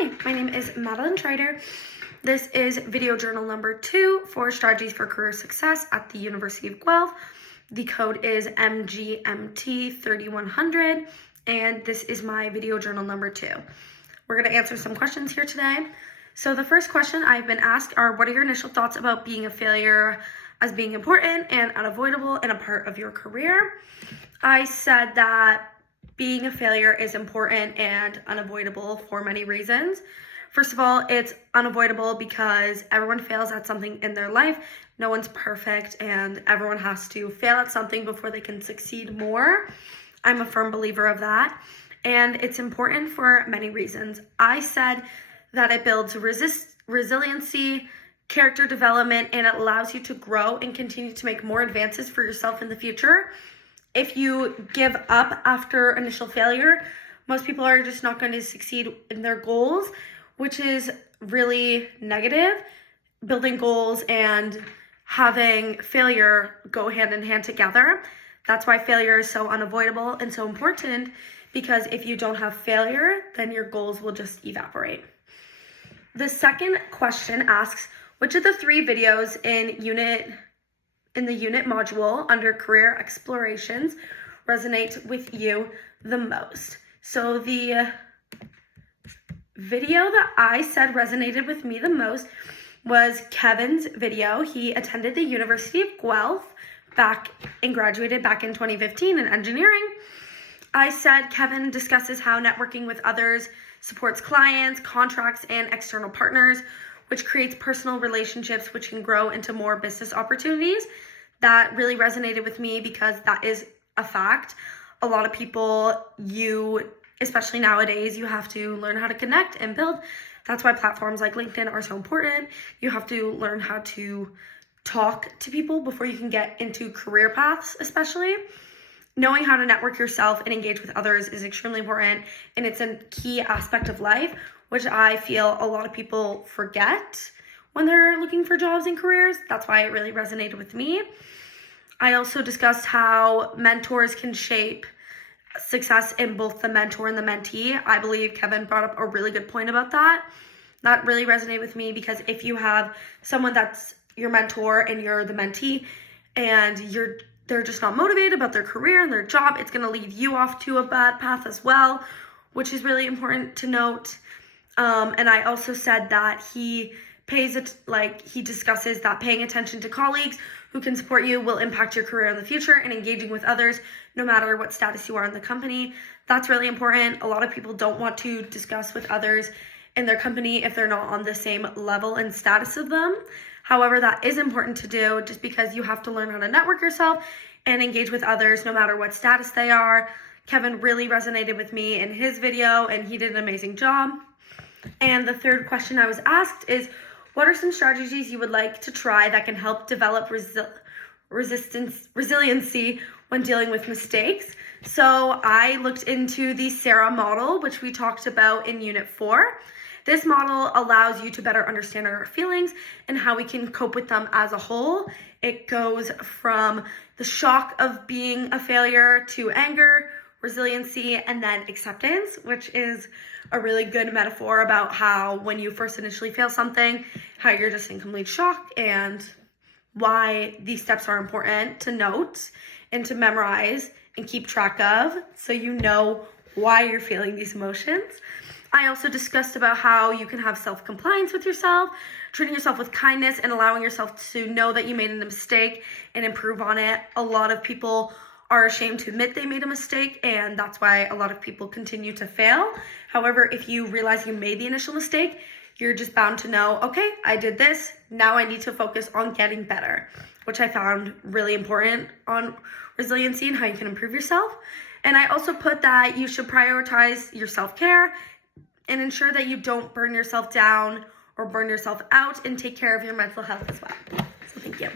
Hi, my name is Madeline Schreider. This is video journal number 2 for Strategies for Career Success at the University of Guelph. The code is MGMT 3100, and this is my video journal number 2. We're going to answer some questions here today. So the first question I've been asked are, what are your initial thoughts about being a failure as being important and unavoidable and a part of your career? I said that being a failure is important and unavoidable for many reasons. First of all, it's unavoidable because everyone fails at something in their life. No one's perfect, and everyone has to fail at something before they can succeed more. I'm a firm believer of that, and it's important for many reasons. I said that it builds resiliency, character development, and it allows you to grow and continue to make more advances for yourself in the future. If you give up after initial failure, most people are just not going to succeed in their goals, which is really negative. Building goals and having failure go hand in hand together. That's why failure is so unavoidable and so important, because if you don't have failure, then your goals will just evaporate. The second question asks, which of the 3 videos in the unit module under career explorations resonate with you the most? So the video that I said resonated with me the most was Kevin's video. He attended the University of Guelph and graduated back in 2015 in engineering. I said Kevin discusses how networking with others supports clients, contracts, and external partners, which creates personal relationships which can grow into more business opportunities. That really resonated with me because that is a fact. A lot of people, especially nowadays, you have to learn how to connect and build. That's why platforms like LinkedIn are so important. You have to learn how to talk to people before you can get into career paths, especially. Knowing how to network yourself and engage with others is extremely important, and it's a key aspect of life, which I feel a lot of people forget when they're looking for jobs and careers. That's why it really resonated with me. I also discussed how mentors can shape success in both the mentor and the mentee. I believe Kevin brought up a really good point about that. That really resonated with me because if you have someone that's your mentor and you're the mentee and they're just not motivated about their career and their job, it's going to lead you off to a bad path as well, which is really important to note. And I also said that he discusses that paying attention to colleagues who can support you will impact your career in the future, and engaging with others, no matter what status you are in the company. That's really important. A lot of people don't want to discuss with others in their company if they're not on the same level and status of them. However, that is important to do just because you have to learn how to network yourself and engage with others no matter what status they are. Kevin really resonated with me in his video, and he did an amazing job. And the third question I was asked is, what are some strategies you would like to try that can help develop resiliency when dealing with mistakes? So I looked into the Sarah model, which we talked about in Unit 4. This model allows you to better understand our feelings and how we can cope with them as a whole. It goes from the shock of being a failure to anger, resiliency, and then acceptance, which is a really good metaphor about how when you first initially fail something, how you're just in complete shock, and why these steps are important to note and to memorize and keep track of so you know why you're feeling these emotions. I also discussed about how you can have self-compliance with yourself, treating yourself with kindness and allowing yourself to know that you made a mistake and improve on it. A lot of people are ashamed to admit they made a mistake, and that's why a lot of people continue to fail. However, if you realize you made the initial mistake, you're just bound to know, okay, I did this, now I need to focus on getting better, which I found really important on resiliency and how you can improve yourself. And I also put that you should prioritize your self-care and ensure that you don't burn yourself down or burn yourself out, and take care of your mental health as well. So thank you.